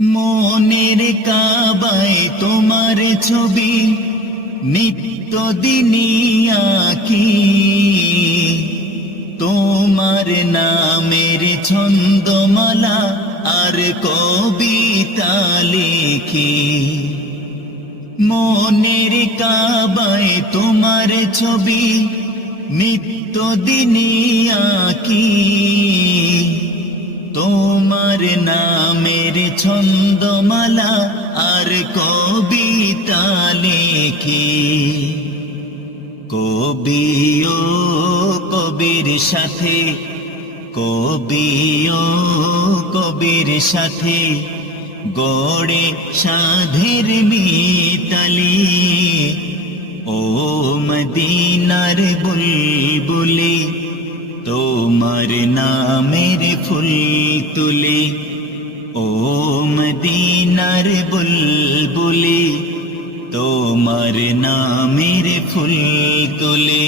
মনের কাবায় তোমার ছবি নিত্য দিনই আঁকি, তোমার নামের ছন্দমালা আর কবিতা লিখি। মনের কাবায় তোমার ছবি নিত্য দিনই আঁকি, তোমার নামের ছন্দমালা আর কবিতা লিখি। কবি ও কবির সাথে, কবি ও কবির সাথে গড়ে সাধের মিতালি। ও মদিনার বুলবুলি, তোমার নামের ফুল তুলি। ও মদিনার বুলবুলি, তোমার নামের ফুল তুলি।